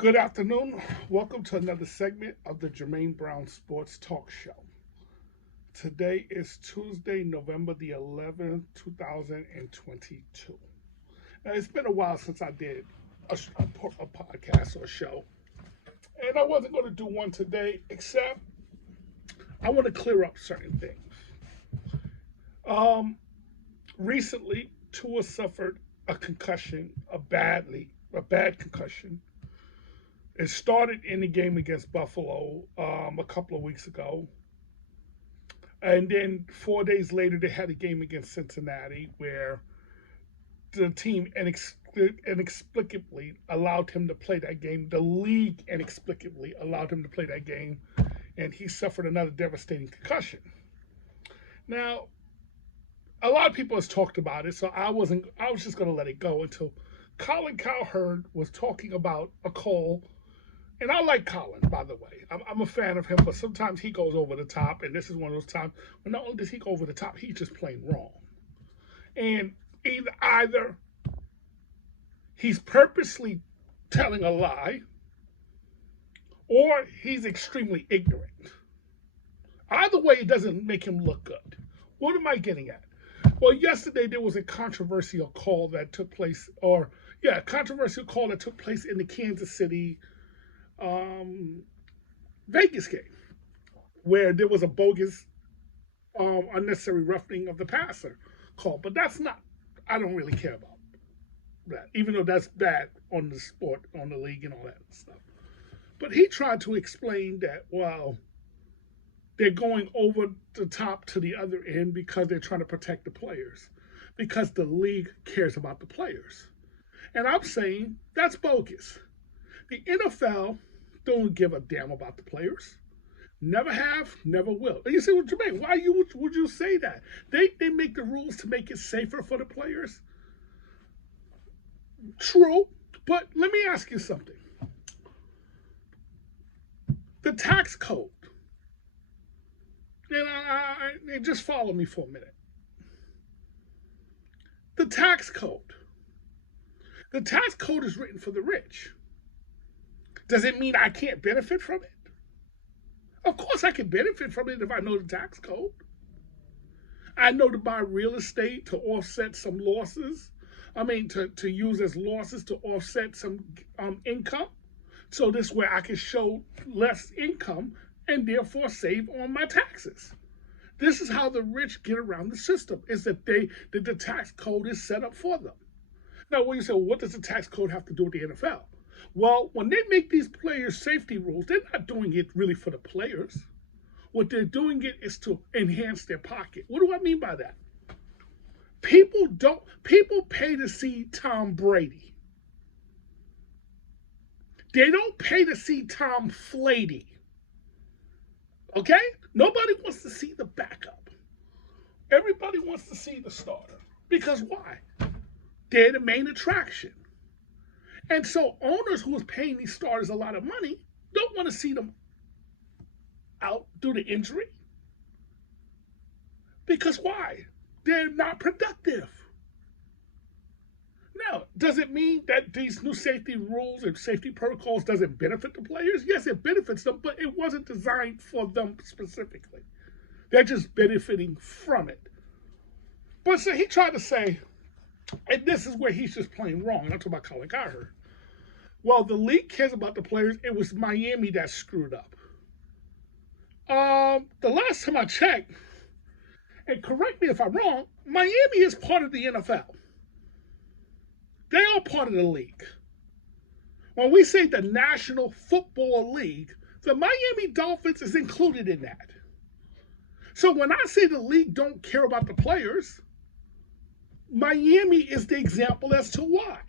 Good afternoon. Welcome to another segment of the Jermaine Brown Sports Talk Show. Today is Tuesday, November the 11th, 2022. Now, it's been a while since I did a podcast or a show, and I wasn't going to do one today, except I want to clear up certain things. Um, Recently, Tua suffered a concussion, a bad concussion. It started in the game against Buffalo a couple of weeks ago. And then 4 days later, they had a game against Cincinnati where the team inexplicably allowed him to play that game. The league inexplicably allowed him to play that game, and he suffered another devastating concussion. Now, a lot of people has talked about it, so I was just going to let it go until Colin Cowherd was talking about a call. And I like Colin, by the way. I'm a fan of him, but sometimes he goes over the top, and this is one of those times when not only does he go over the top, he's just plain wrong. And either he's purposely telling a lie, or he's extremely ignorant. Either way, it doesn't make him look good. What am I getting at? Well, yesterday there was a controversial call that took place, controversial call that took place in the Kansas City Vegas game, where there was a bogus, unnecessary roughening of the passer call. But that's not, I don't really care about that, even though that's bad on the sport, on the league, and all that stuff. But he tried to explain that, well, they're going over the top to the other end because they're trying to protect the players, because the league cares about the players. And I'm saying that's bogus. The NFL don't give a damn about the players. Never have, never will. And you say, well, Jermaine, why would you say that? They make the rules to make it safer for the players. True, but let me ask you something. The tax code, and just follow me for a minute. The tax code. The tax code is written for the rich. Does it mean I can't benefit from it? Of course I can benefit from it if I know the tax code. I know to buy real estate to offset some losses. To use as losses to offset some income. So this way I can show less income and therefore save on my taxes. This is how the rich get around the system, is that the tax code is set up for them. Now, when you say, well, what does the tax code have to do with the NFL? Well, when they make these players' safety rules, they're not doing it really for the players. What they're doing it is to enhance their pocket. What do I mean by that? People pay to see Tom Brady. They don't pay to see Tom Flady. Okay? Nobody wants to see the backup. Everybody wants to see the starter. Because why? They're the main attraction. And so owners who is paying these starters a lot of money don't want to see them out due to injury. Because why? They're not productive. Now, does it mean that these new safety rules and safety protocols doesn't benefit the players? Yes, it benefits them, but it wasn't designed for them specifically. They're just benefiting from it. But so he tried to say, and this is where he's just plain wrong, and I'm talking about Colin Cowherd. Well, the league cares about the players. It was Miami that screwed up. The last time I checked, and correct me if I'm wrong, Miami is part of the NFL. They are part of the league. When we say the National Football League, the Miami Dolphins is included in that. So when I say the league don't care about the players, Miami is the example as to why.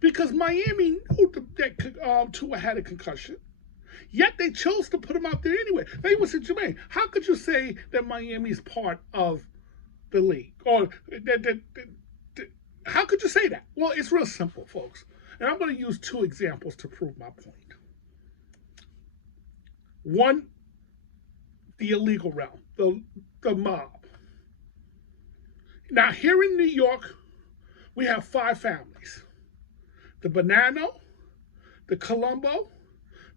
Because Miami knew that Tua had a concussion, yet they chose to put him out there anyway. Now you would say, Jermaine, how could you say that Miami is part of the league? Or how could you say that? Well, it's real simple, folks. And I'm going to use two examples to prove my point. One, the illegal realm, the mob. Now, here in New York, we have 5 families. The Bonanno, the Colombo,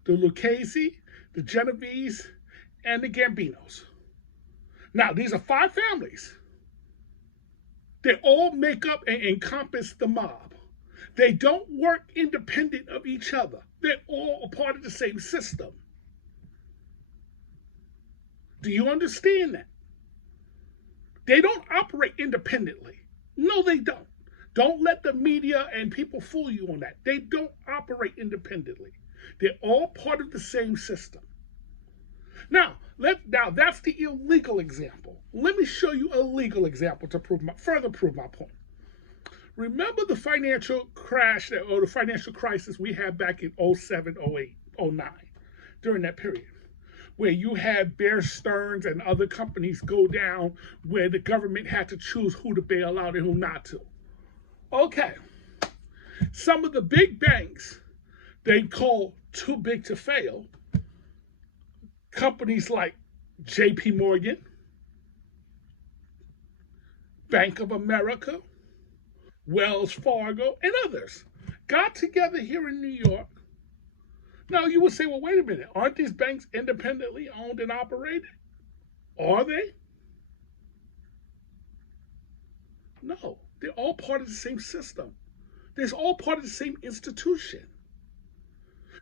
the Lucchese, the Genovese, and the Gambinos. Now, these are 5 families. They all make up and encompass the mob. They don't work independent of each other. They're all a part of the same system. Do you understand that? They don't operate independently. No, they don't. Don't let the media and people fool you on that. They don't operate independently. They're all part of the same system. Now that's the illegal example. Let me show you a legal example to further prove my point. Remember the financial crash or the financial crisis we had back in 07, 08, 09, during that period, where you had Bear Stearns and other companies go down, where the government had to choose who to bail out and who not to. Okay, some of the big banks they call too big to fail, companies like JP Morgan, Bank of America, Wells Fargo, and others got together here in New York. Now you would say, well, wait a minute, aren't these banks independently owned and operated? Are they? No, they're all part of the same system. They're all part of the same institution.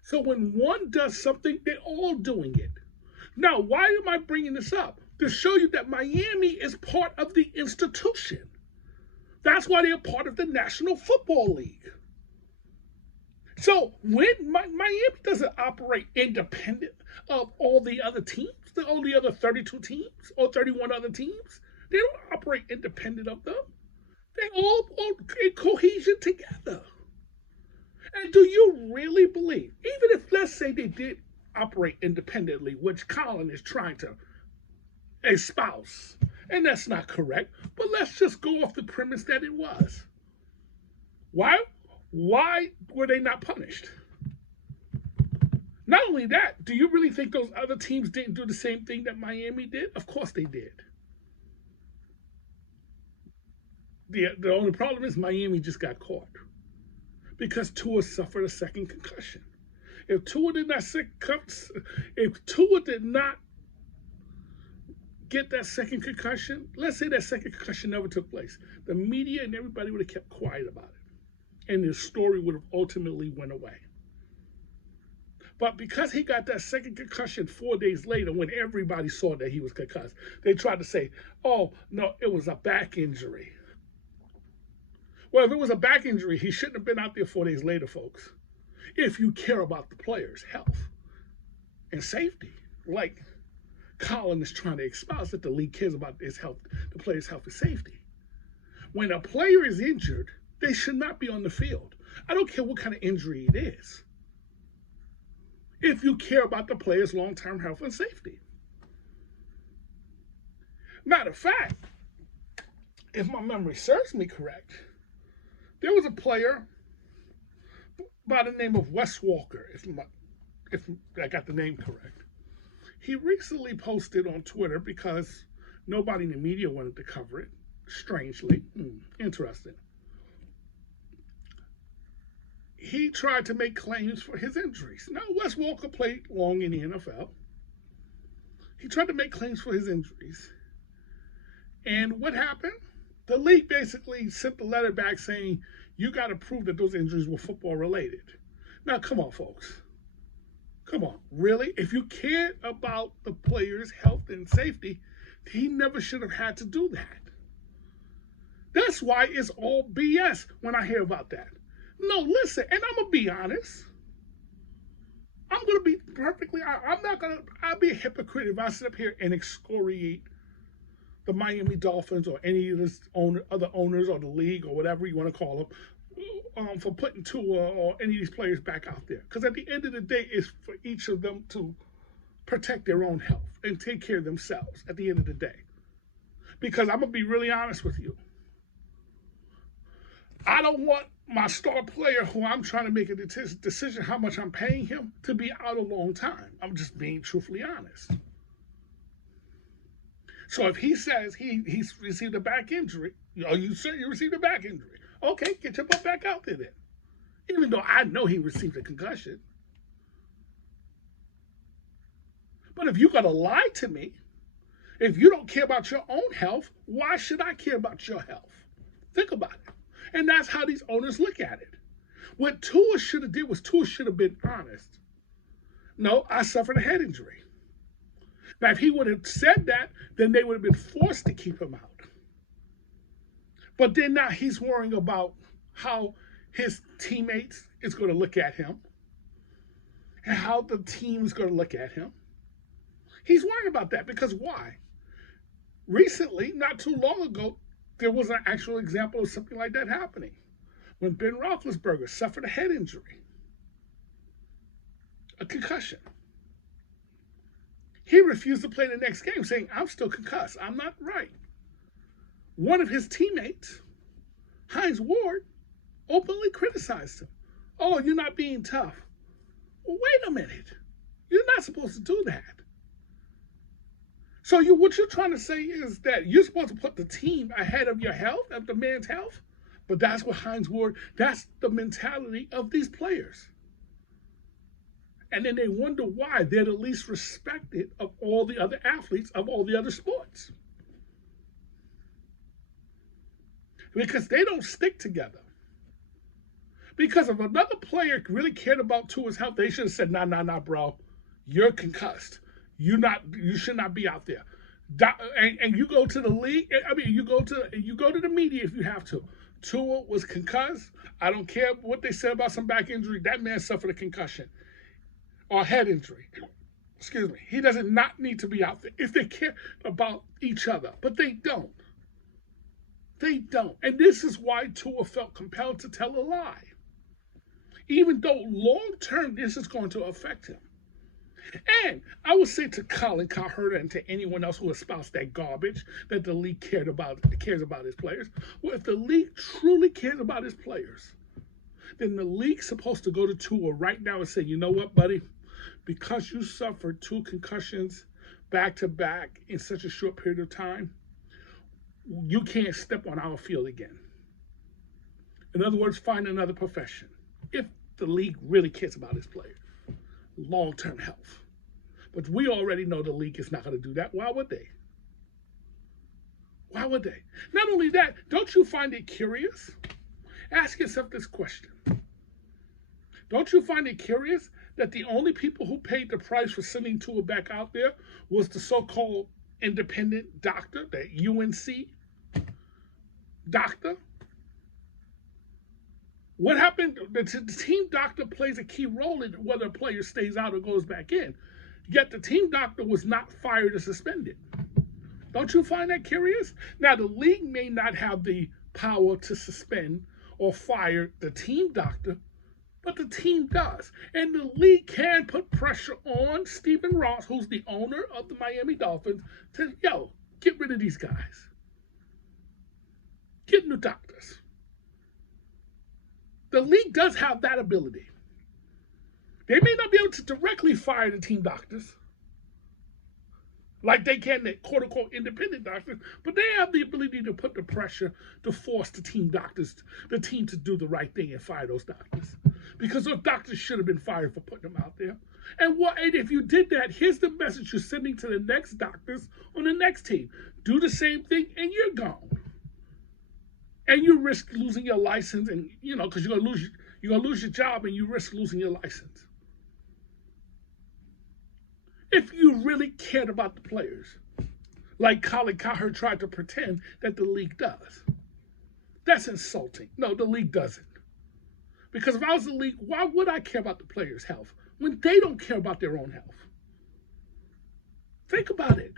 So when one does something, they're all doing it. Now, why am I bringing this up? To show you that Miami is part of the institution. That's why they're part of the National Football League. So when Miami doesn't operate independent of all the other teams, all the other 32 teams or 31 other teams, they don't operate independent of them. They all in cohesion together. And do you really believe, even if let's say they did operate independently, which Colin is trying to espouse, and that's not correct, but let's just go off the premise that it was. Why were they not punished? Not only that, do you really think those other teams didn't do the same thing that Miami did? Of course they did. The only problem is Miami just got caught because Tua suffered a second concussion. If Tua did not get that second concussion, let's say that second concussion never took place, the media and everybody would have kept quiet about it, and the story would have ultimately went away. But because he got that second concussion 4 days later, when everybody saw that he was concussed, they tried to say, oh, no, it was a back injury. Well, if it was a back injury, he shouldn't have been out there 4 days later, folks. If you care about the player's health and safety, like Colin is trying to espouse that the league cares about his health, the player's health and safety. When a player is injured, they should not be on the field. I don't care what kind of injury it is, if you care about the player's long-term health and safety. Matter of fact, if my memory serves me correct, there was a player by the name of Wes Walker, if I got the name correct. He recently posted on Twitter because nobody in the media wanted to cover it, strangely. Interesting. He tried to make claims for his injuries. Now, Wes Walker played long in the NFL. He tried to make claims for his injuries. And what happened? The league basically sent the letter back saying, you got to prove that those injuries were football related. Now, come on, folks. Come on, really? If you cared about the player's health and safety, he never should have had to do that. That's why it's all BS when I hear about that. No, listen, and I'm going to be honest. I'm going to be perfectly, I'll be a hypocrite if I sit up here and excoriate the Miami Dolphins or any of the other owners or the league or whatever you want to call them, for putting Tua or any of these players back out there. Because at the end of the day, it's for each of them to protect their own health and take care of themselves at the end of the day. Because I'm going to be really honest with you. I don't want my star player, who I'm trying to make a decision how much I'm paying him, to be out a long time. I'm just being truthfully honest. So if he says he's received a back injury, you said you received a back injury. Okay, get your butt back out there then. even though I know he received a concussion. But if you're going to lie to me, if you don't care about your own health, why should I care about your health? Think about it. And that's how these owners look at it. What Tua should have did was Tua should have been honest. No, I suffered a head injury. Now, if he would have said that, then they would have been forced to keep him out. But then now he's worrying about how his teammates is going to look at him and how the team is going to look at him. He's worried about that because why? Recently, not too long ago, there was an actual example of something like that happening when Ben Roethlisberger suffered a head injury, a concussion. He refused to play the next game, saying, I'm still concussed. I'm not right. One of his teammates, Hines Ward, openly criticized him. Oh, you're not being tough. Well, wait a minute. You're not supposed to do that. So what you're trying to say is that you're supposed to put the team ahead of your health, of the man's health? But that's what Hines Ward, that's the mentality of these players. And then they wonder why they're the least respected of all the other athletes of all the other sports. Because they don't stick together. Because if another player really cared about Tua's health, they should have said, nah, bro, you're concussed. You should not be out there. And you go to the league. I mean, you go to the media if you have to. Tua was concussed. I don't care what they said about some back injury. That man suffered a concussion or head injury. Excuse me. He does not need to be out there if they care about each other. But they don't. They don't. And this is why Tua felt compelled to tell a lie. Even though long-term this is going to affect him. And I would say to Colin Cowherd and to anyone else who espoused that garbage that the league cares about his players. Well, if the league truly cares about his players, then the league's supposed to go to Tua right now and say, you know what, buddy? Because you suffered 2 concussions back-to-back in such a short period of time, you can't step on our field again. In other words, find another profession. If the league really cares about his players. Long-term health. But we already know the league is not going to do that. Why would they? Why would they? Not only that, don't you find it curious? Ask yourself this question. Don't you find it curious that the only people who paid the price for sending Tua back out there was the so-called independent doctor, the UNC doctor? What happened? The team doctor plays a key role in whether a player stays out or goes back in. Yet the team doctor was not fired or suspended. Don't you find that curious? Now, the league may not have the power to suspend or fire the team doctor, but the team does. And the league can put pressure on Stephen Ross, who's the owner of the Miami Dolphins, to, get rid of these guys. Get new doctors. The league does have that ability. They may not be able to directly fire the team doctors like they can the quote-unquote independent doctors, but they have the ability to put the pressure to force the team to do the right thing and fire those doctors. Because those doctors should have been fired for putting them out there. And if you did that, here's the message you're sending to the next doctors on the next team. Do the same thing and you're gone. And you risk losing your license, and because you're gonna lose your job, and you risk losing your license. If you really cared about the players, like Colin Cowherd tried to pretend that the league does, that's insulting. No, the league doesn't. Because if I was the league, why would I care about the players' health when they don't care about their own health? Think about it.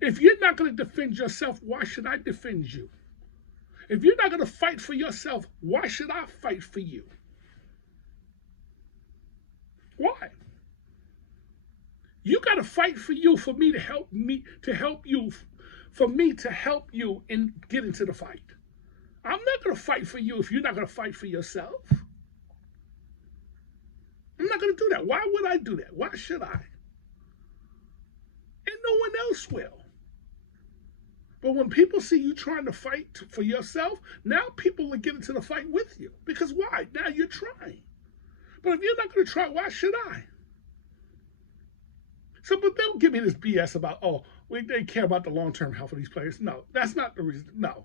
If you're not going to defend yourself, why should I defend you? If you're not going to fight for yourself, why should I fight for you? Why? You got to fight for you, for me to help you, for me to help you and get into the fight. I'm not going to fight for you if you're not going to fight for yourself. I'm not going to do that. Why would I do that? Why should I? And no one else will. But when people see you trying to fight for yourself, now people will get into the fight with you. Because why? Now you're trying. But if you're not going to try, why should I? So, but they'll give me this BS about, oh, they care about the long-term health of these players. No, that's not the reason. No,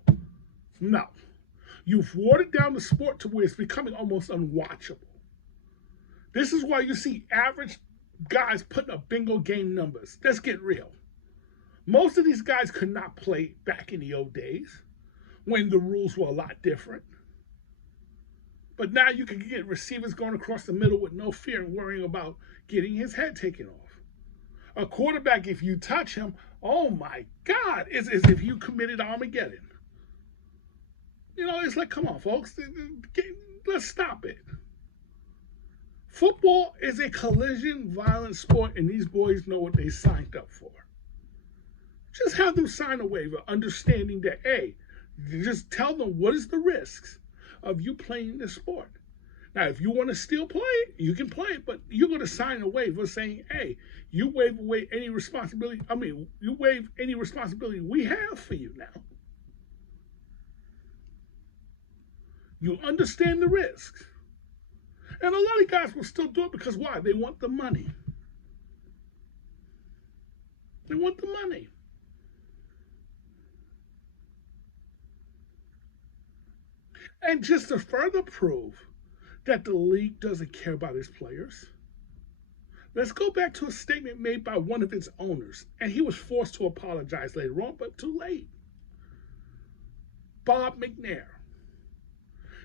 no. You've watered down the sport to where it's becoming almost unwatchable. This is why you see average guys putting up bingo game numbers. Let's get real. Most of these guys could not play back in the old days when the rules were a lot different. But now you can get receivers going across the middle with no fear and worrying about getting his head taken off. A quarterback, if you touch him, oh my God, it's as if you committed Armageddon. You know, it's like, come on, folks, let's stop it. Football is a collision violent sport, and these boys know what they signed up for. Just have them sign a waiver, understanding that, hey, just tell them what is the risks of you playing this sport. Now, if you want to still play it, you can play it, but you're going to sign a waiver saying, hey, you waive away any responsibility. You waive any responsibility we have for you now. You understand the risks. And a lot of guys will still do it because why? They want the money. They want the money. And just to further prove that the league doesn't care about its players, let's go back to a statement made by one of its owners, and he was forced to apologize later on, but too late. Bob McNair,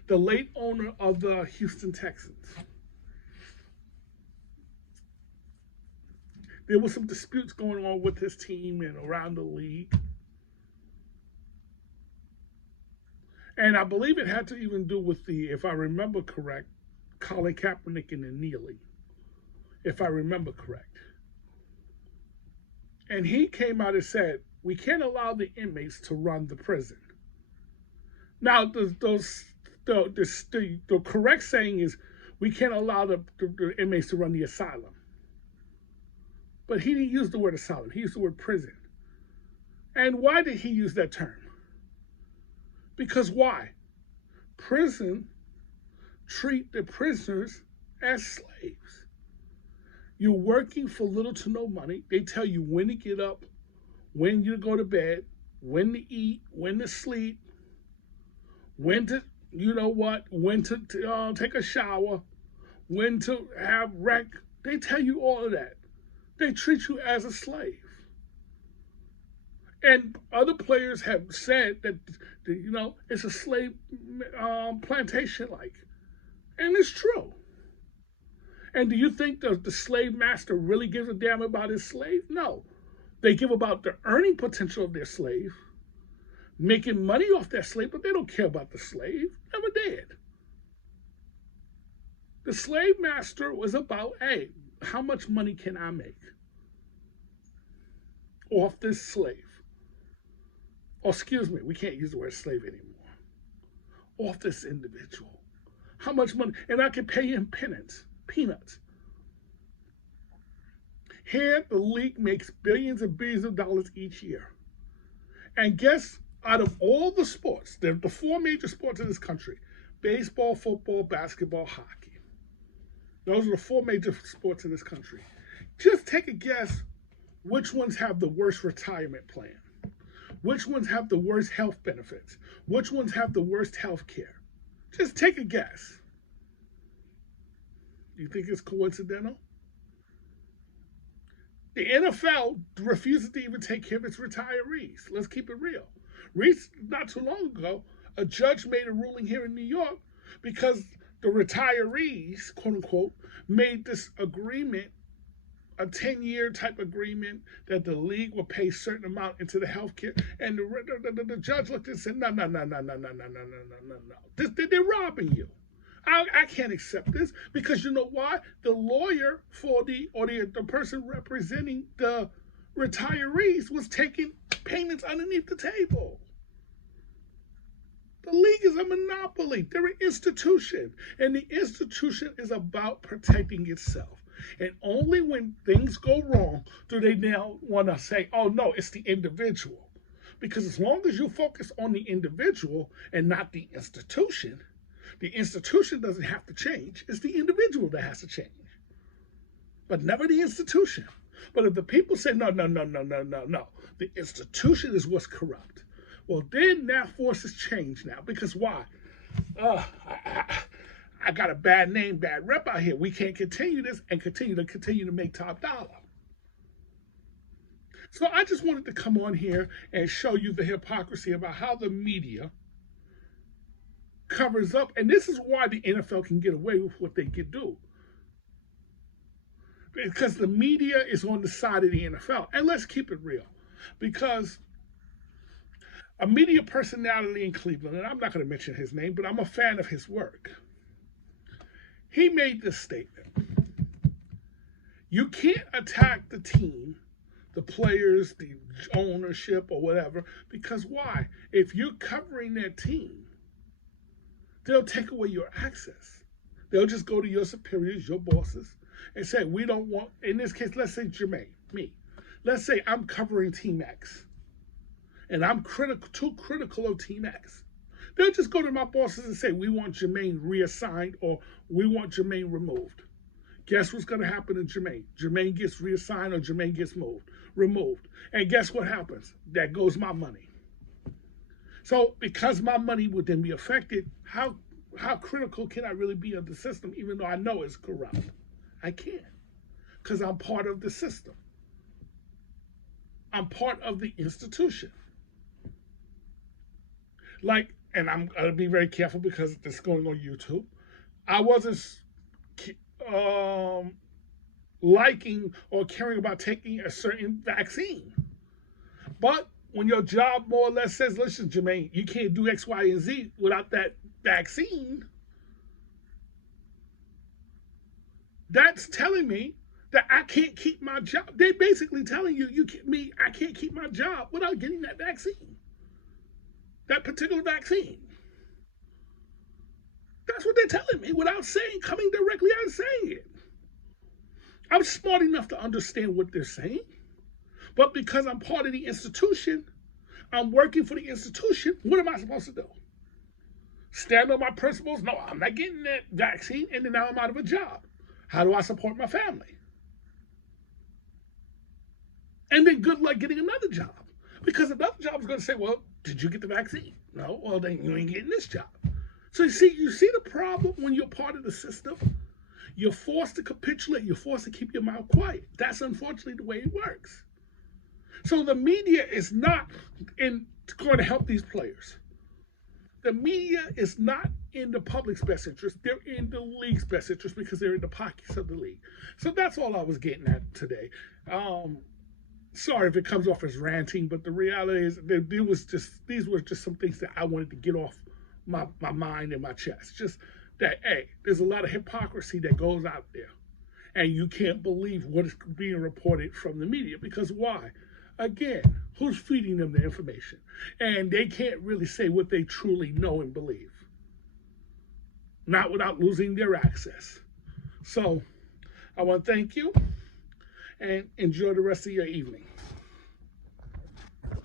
the late owner of the Houston Texans. There were some disputes going on with his team and around the league. And I believe it had to even do with the, if I remember correct, Colin Kaepernick and the kneeling, if I remember correct. And he came out and said, we can't allow the inmates to run the prison. Now, the correct saying is, we can't allow the inmates to run the asylum. But he didn't use the word asylum. He used the word prison. And why did he use that term? Because why? Prison treat the prisoners as slaves. You're working for little to no money. They tell you when to get up, when to go to bed, when to eat, when to sleep, when to, when to take a shower, when to have rec. They tell you all of that. They treat you as a slave. And other players have said that, it's a slave plantation-like. And it's true. And do you think the slave master really gives a damn about his slave? No. They give about the earning potential of their slave, making money off that slave, but they don't care about the slave. Never did. The slave master was about, hey, how much money can I make off this slave? Oh, excuse me, we can't use the word slave anymore. Off this individual. How much money? And I can pay him peanuts. Here, the league makes billions and billions of dollars each year. And guess, out of all the sports, the four major sports in this country, baseball, football, basketball, hockey. Those are the four major sports in this country. Just take a guess which ones have the worst retirement plan. Which ones have the worst health benefits? Which ones have the worst health care? Just take a guess. You think it's coincidental? The NFL refuses to even take care of its retirees. Let's keep it real. Not too long ago, a judge made a ruling here in New York because the retirees, quote unquote, made this agreement, a 10-year type agreement that the league will pay a certain amount into the health care. And the judge looked and said, no. They're robbing you. I can't accept this because you know why? The lawyer for the person representing the retirees was taking payments underneath the table. The league is a monopoly. They're an institution. And the institution is about protecting itself. And only when things go wrong do they now want to say, oh, no, it's the individual. Because as long as you focus on the individual and not the institution doesn't have to change. It's the individual that has to change, but never the institution. But if the people say, no, no, no, no, no, no, no, the institution is what's corrupt, well, then that forces change now. Because why? I got a bad name, bad rep out here. We can't continue this and continue to make top dollar. So I just wanted to come on here and show you the hypocrisy about how the media covers up. And this is why the NFL can get away with what they can do. Because the media is on the side of the NFL. And let's keep it real. Because a media personality in Cleveland, and I'm not going to mention his name, but I'm a fan of his work. He made this statement. You can't attack the team, the players, the ownership, or whatever, because why? If you're covering that team, they'll take away your access. They'll just go to your superiors, your bosses, and say, we don't want, in this case, let's say Jermaine, me. Let's say I'm covering Team X, and I'm too critical of Team X. They'll just go to my bosses and say, we want Jermaine reassigned, or we want Jermaine removed. Guess what's going to happen to Jermaine? Jermaine gets reassigned or Jermaine gets removed. And guess what happens? That goes my money. So because my money would then be affected, how critical can I really be of the system, even though I know it's corrupt? I can't, because I'm part of the system. I'm part of the institution. Like, and I'm going to be very careful because this is going on YouTube. I wasn't liking or caring about taking a certain vaccine. But when your job more or less says, listen, Jermaine, you can't do X, Y, and Z without that vaccine, that's telling me that I can't keep my job. They're basically telling you, I can't keep my job without getting that vaccine, that particular vaccine. That's what they're telling me without coming directly out and saying it. I'm smart enough to understand what they're saying, but because I'm part of the institution, I'm working for the institution, what am I supposed to do? Stand on my principles? No, I'm not getting that vaccine, and then now I'm out of a job. How do I support my family? And then good luck getting another job. Because another job is going to say, well, did you get the vaccine? No, well, then you ain't getting this job. So you see the problem when you're part of the system? You're forced to capitulate. You're forced to keep your mouth quiet. That's unfortunately the way it works. So the media is not going to help these players. The media is not in the public's best interest. They're in the league's best interest because they're in the pockets of the league. So that's all I was getting at today. Sorry if it comes off as ranting, but the reality is these were just some things that I wanted to get off my mind and my chest. Just that, hey, there's a lot of hypocrisy that goes out there. And you can't believe what is being reported from the media. Because why? Again, who's feeding them the information? And they can't really say what they truly know and believe. Not without losing their access. So, I want to thank you and enjoy the rest of your evening.